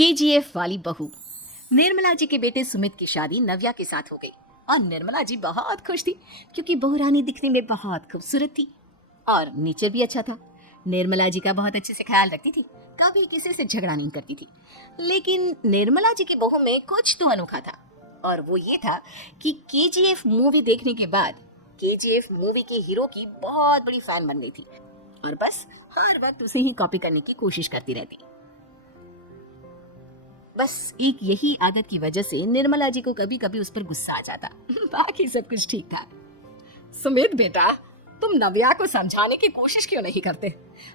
KGF वाली बहू। निर्मला जी के बेटे सुमित की शादी नव्या के साथ हो गई और निर्मला जी बहुत खुश थी क्योंकि बहू रानी दिखने में बहुत खूबसूरत थी और नेचर भी अच्छा था। निर्मला जी का बहुत अच्छे से ख्याल रखती थी, कभी किसी से झगड़ा नहीं करती थी। लेकिन निर्मला जी की बहू में कुछ तो अनोखा था और वो ये था कि केजीएफ मूवी देखने के बाद केजीएफ मूवी के हीरो की बहुत बड़ी फैन बन गई थी और बस हर वक्त उसे ही कॉपी करने की कोशिश करती रहती। बस एक यही आदत की वजह से निर्मला जी को कभी कभी उस पर गुस्सा आ जाता। बाकी सब कुछ ठीक था। सुमित बेटा, तुम नव्या को समझाने की कोशिश क्यों नहीं करते?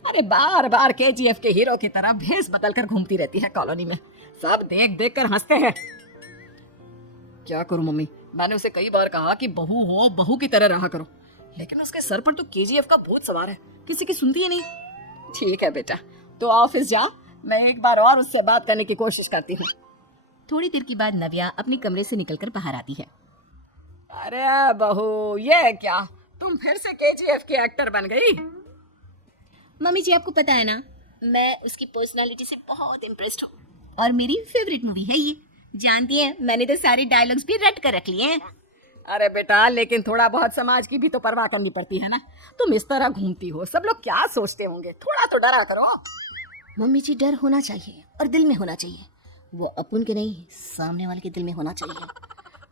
अरे बार बार केजीएफ के हीरो की तरह भेस बदल कर घूमती रहती है कॉलोनी में, सब देख देख कर हंसते हैं। क्या करूं मम्मी, मैंने उसे कई बार कहा कि बहू हो, बहू की तरह रहा करो, लेकिन उसके सर पर तो केजीएफ का भूत सवार है, किसी की सुनती ही नहीं। ठीक है बेटा, तो ऑफिस जा, मैं एक बार और उससे बात करने की कोशिश करती हूँ। थोड़ी देर के बाद नव्या अपने कमरे से निकलकर बाहर आती है। अरे बहू, ये क्या, तुम फिर से केजीएफ की एक्टर बन गई? मम्मी जी, आपको पता है ना, मैं उसकी पर्सनालिटी से बहुत इम्प्रेस्ड हूँ और मेरी फेवरेट मूवी है ये। जानती हैं, मैंने तो सारे डायलॉग्स भी रट कर रख लिए हैं। अरे बेटा, लेकिन थोड़ा बहुत समाज की भी तो परवाह करनी पड़ती है ना। तुम इस तरह घूमती हो, सब लोग क्या सोचते होंगे, थोड़ा तो डरा करो। मम्मी जी, डर होना चाहिए और दिल में होना चाहिए, वो अपन के नहीं, सामने वाले के दिल में होना चाहिए।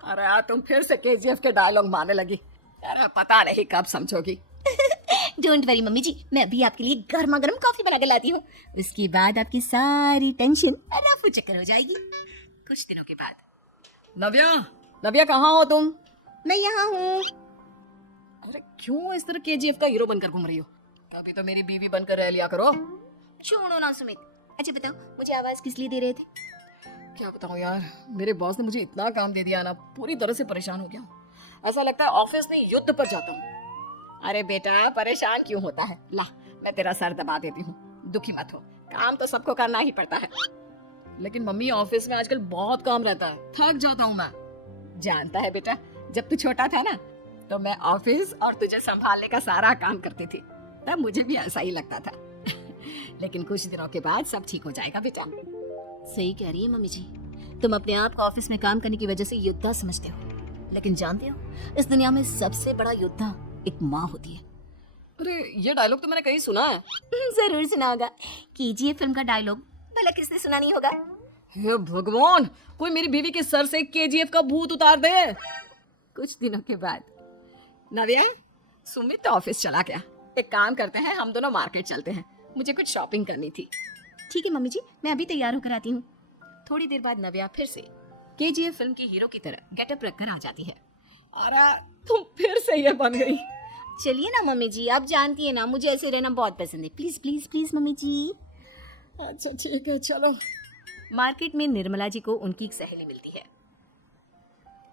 अरे तुम फिर से केजीएफ के डायलॉग मारने लगी। अरे पता नहीं कब समझोगी। डोंट वरी मम्मी जी, मैं अभी आपके लिए गर्मा गर्म कॉफी बना के लाती हूँ, उसके बाद आपकी सारी टेंशन रफू चक्कर हो जाएगी। कुछ दिनों के बाद। नव्या, नव्या कहाँ हो तुम? मैं यहाँ हूँ। अरे क्यों इस तरह केजीएफ का हीरो बनकर घूम रही हो? कभी तो मेरी बीवी बनकर रह लिया करो। छोड़ो ना सुमित। अच्छा बताओ, मुझे आवाज किस लिए दे रहे थे? क्या बताऊं यार, मेरे बॉस ने मुझे इतना काम दे दिया ना, पूरी तरह से परेशान हो गया हूँ। ऐसा लगता है ऑफिस में युद्ध पर जाता हूँ। अरे बेटा, परेशान क्यों होता है? ला, मैं तेरा सर दबा देती हूँ, दुखी मत हो, काम तो सबको करना ही पड़ता है। लेकिन मम्मी, ऑफिस में आजकल बहुत काम रहता है, थक जाता हूँ मैं। जानता है बेटा, जब तू छोटा था ना, तो मैं ऑफिस और तुझे संभालने का सारा काम करती थी, तब मुझे भी ऐसा ही लगता था। लेकिन कुछ दिनों के बाद सब ठीक हो जाएगा बेटा। सही कह रही है मम्मी जी, तुम अपने आप को ऑफिस में काम करने की वजह से योद्धा समझते हो, लेकिन जानते हो, इस दुनिया में सबसे बड़ा योद्धा एक माँ होती है। अरे ये डायलॉग तो मैंने कहीं सुना है। जरूर सुना होगा, केजीएफ फिल्म का डायलॉग, भला किसने सुना नहीं होगा? हे भगवान, कोई मेरी बीवी के सर से केजीएफ का भूत उतार दे। कुछ दिनों के बाद। नव्या, सुमित तो ऑफिस चला गया, एक काम करते हैं, हम दोनों मार्केट चलते हैं, मुझे कुछ शॉपिंग करनी थी। ठीक है मम्मी जी, मैं अभी तैयार होकर आती हूँ। थोड़ी देर बाद नव्या फिर से केजीएफ फिल्म की हीरो की तरह गेटअप रखकर आ जाती है। अरे तुम फिर से ये बन गई। चलिए ना मम्मी जी, आप जानती है ना, मुझे ऐसे रहना बहुत पसंद है। प्लीज प्लीज प्लीज मम्मी जी। अच्छा ठीक है, चलो। मार्केट में निर्मला जी को उनकी एक सहेली मिलती है।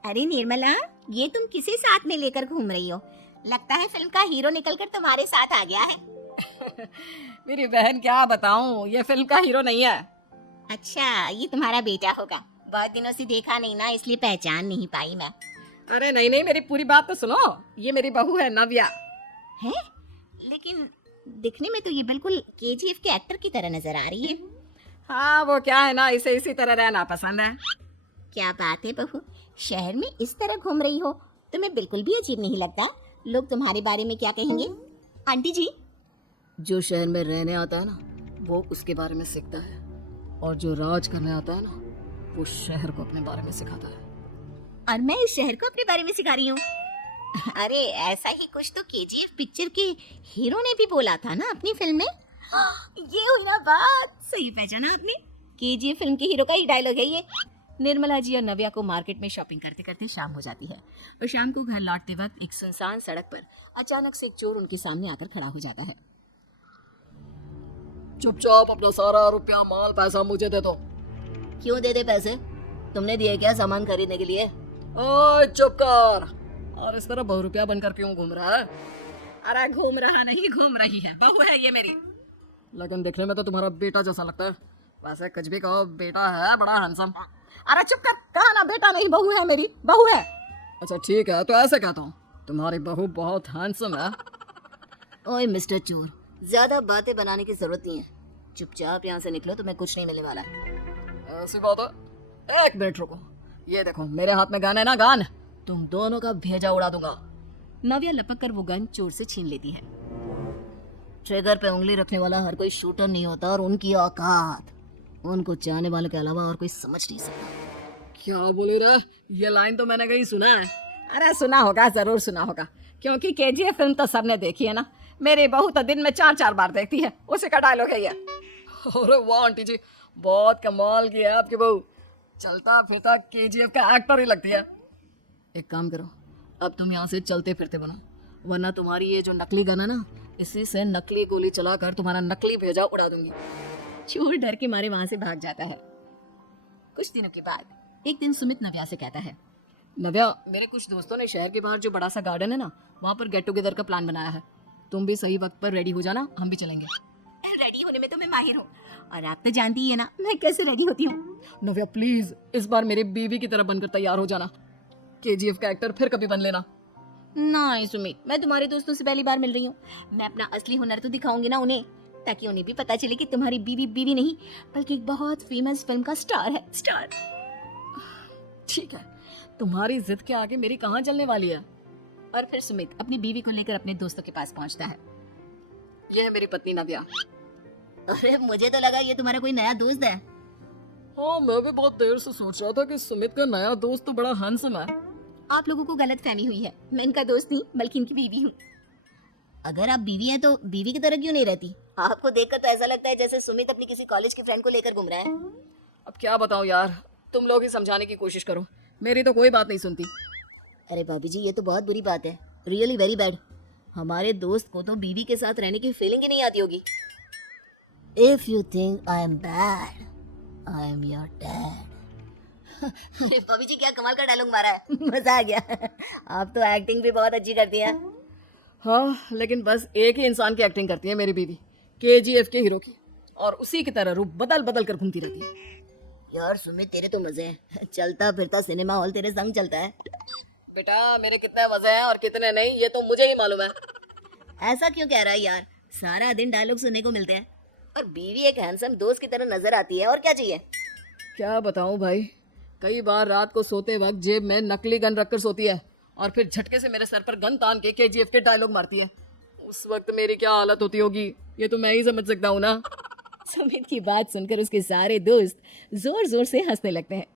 अरे निर्मला, ये तुम किसे साथ में लेकर घूम रही हो? लगता है फिल्म का हीरो निकलकर तुम्हारे साथ आ गया है। मेरी बहन, क्या बताऊं, ये फिल्म का हीरो नहीं है। अच्छा, ये तुम्हारा बेटा होगा, बहुत दिनों से देखा नहीं ना, इसलिए पहचान नहीं पाई मैं। अरे नहीं नहीं, मेरी पूरी बात तो सुनो, ये मेरी बहू है नव्या। है? लेकिन दिखने में तो ये बिल्कुल केजीएफ के एक्टर की तरह नजर आ रही है। हाँ, वो क्या है ना, इसे इसी तरह रहना पसंद है। क्या बात है बहू, शहर में इस तरह घूम रही हो, तुम्हें बिल्कुल भी अजीब नहीं लगता? लोग तुम्हारे बारे में क्या कहेंगे? आंटी जी, जो शहर में रहने आता है ना, वो उसके बारे में सीखता है, और जो राज करने आता है ना, वो शहर को अपने बारे में सिखाता है। और मैं इस शहर को अपने बारे में सिखा रही हूँ। अरे ऐसा ही कुछ तो केजीएफ पिक्चर के हीरो ने भी बोला था ना अपनी फिल्म में। ये हुई ना बात, सही पहचाना आपने, केजीएफ फिल्म के हीरो का ही डायलॉग है ये। निर्मला जी और नव्या को मार्केट में शॉपिंग करते करते शाम हो जाती है और शाम को घर लौटते वक्त एक सुनसान सड़क पर अचानक से एक चोर उनके सामने आकर खड़ा हो जाता है। चुपचाप अपना सारा रुपया, माल, पैसा मुझे दे दो। क्यों दे दे पैसे? तुमने दिए क्या सामान खरीदने के लिए? ओए चुप कर। और इस तरह बहुरुपया बनकर क्यों घूम रहा है? अरे घूम रहा नहीं, घूम रही है, बहू है ये मेरी। लेकिन दिखने में तो तुम्हारा बेटा जैसा लगता है। वैसे कुछ भी कहो, बेटा है बड़ा हैंडसम। अरे चुप कर, कहा ना बेटा नहीं, बहू है मेरी, बहू है। अच्छा ठीक है, तो ऐसे कहता हूँ, तुम्हारी बहू बहुत हैंडसम है। ओए मिस्टर चोर, ज्यादा बातें बनाने की जरूरत नहीं है, चुपचाप यहाँ से निकलो, तुम्हें कुछ नहीं मिलने वाला। ऐसी बात है, एक मिनट रुको, ये देखो मेरे हाथ में गन है ना, गन, तुम दोनों का भेजा उड़ा दूंगा। नव्या लपक कर वो गन चोर से छीन लेती है। ट्रिगर पे उंगली रखने वाला हर कोई शूटर नहीं होता, और उनकी औकात उनको चाहने वालों के अलावा और कोई समझ नहीं सकता। क्या बोले रे, ये लाइन तो मैंने कहीं सुना है। अरे सुना होगा, जरूर सुना होगा, क्योंकि केजीएफ फिल्म तो सबने देखी है ना। मेरी बहू तो दिन में 4-4 बार देखती है, उसी का डायलॉग है ये। अरे वाह आंटी जी, बहुत कमाल की है आपकी बहू, चलता फिरता केजीएफ का एक्टर ही लगती है। एक काम करो, अब तुम यहाँ से चलते फिरते बनो, वरना तुम्हारी ये जो नकली गन है ना, इसी से नकली गोली चलाकर तुम्हारा नकली भेजा उड़ा दूंगी। चोर डर के मारे वहां से भाग जाता है। कुछ दिनों के बाद एक दिन सुमित नव्या से कहता है, नव्या, मेरे कुछ दोस्तों ने शहर के बाहर जो बड़ा सा गार्डन है ना, वहाँ पर गेट टुगेदर का प्लान बनाया है। तुम भी सही वक्त पर रेडी हो जाना, हम भी चलेंगे। रेडी होने में तो मैं माहिर हूँ, और आप तो जानती ही है ना मैं कैसे रेडी होती हूँ। नव्या प्लीज, इस बार मेरी बीवी की तरह बनकर तैयार हो जाना, केजीएफ का एक्टर फिर कभी बन लेना। नहीं सुमित, मैं तुम्हारे दोस्तों से पहली बार मिल रही हूँ, मैं अपना असली हुनर तो दिखाऊंगी ना उन्हें, ताकि उन्हें भी पता चले कि तुम्हारी बीवी बीवी नहीं बल्कि एक बहुत फेमस फिल्म का स्टार है, स्टार। ठीक है, तुम्हारी जिद के आगे मेरी कहाँ चलने वाली है। और फिर सुमित अपनी बीवी को लेकर अपने दोस्तों के पास पहुंचता है। यह है मेरी पत्नी नव्या। अरे मुझे तो लगा ये तुम्हारा कोई नया दोस्त है। हाँ, मैं भी बहुत देर से सोच रहा था कि सुमित का नया दोस्त तो बड़ा हैंडसम है। आप लोगों को गलत फहमी हुई है, मैं इनका दोस्त नहीं बल्कि इनकी बीवी हूँ। अगर आप बीवी हैं तो बीवी की तरह क्यों नहीं रहती? आपको देखकर तो ऐसा लगता है जैसे सुमित अपनी किसी कॉलेज की फ्रेंड को लेकर घूम रहा है। अब क्या बताऊं यार, तुम लोग ही समझाने की कोशिश करो, मेरी तो कोई बात नहीं सुनती। अरे भाभी जी, ये तो बहुत बुरी बात है, रियली वेरी बैड। हमारे दोस्त को तो बीवी के साथ रहने की फीलिंग ही नहीं आती होगी। If you think I am bad, I am your dad. भाभी जी क्या कमाल का डायलॉग मारा है, मजा आ गया। आप तो एक्टिंग भी बहुत अच्छी करती हैं। हाँ, लेकिन बस एक ही इंसान की एक्टिंग करती है मेरी बीवी, केजीएफ के हीरो की, और उसी की तरह रूप बदल बदल कर घूमती रहती है। यार सुमित, तेरे तो मजे हैं, चलता फिरता सिनेमा हॉल तेरे संग चलता है। बेटा मेरे कितने मजे हैं और कितने नहीं ये तो मुझे ही मालूम है। ऐसा क्यों कह रहा है यार, सारा दिन डायलॉग सुनने को मिलते हैं, और बीवी एक हैंडसम दोस्त की तरह नजर आती है, और क्या चाहिए। क्या बताऊं भाई, कई बार रात को सोते वक्त जेब में नकली गन रखकर सोती है, और फिर झटके से मेरे सर पर गन तान के केजीएफ के डायलॉग मारती है। उस वक्त मेरी क्या हालत होती होगी ये तो मैं ही समझ सकता हूँ ना। सुमित की बात सुनकर उसके सारे दोस्त जोर जोर से हंसने लगते हैं।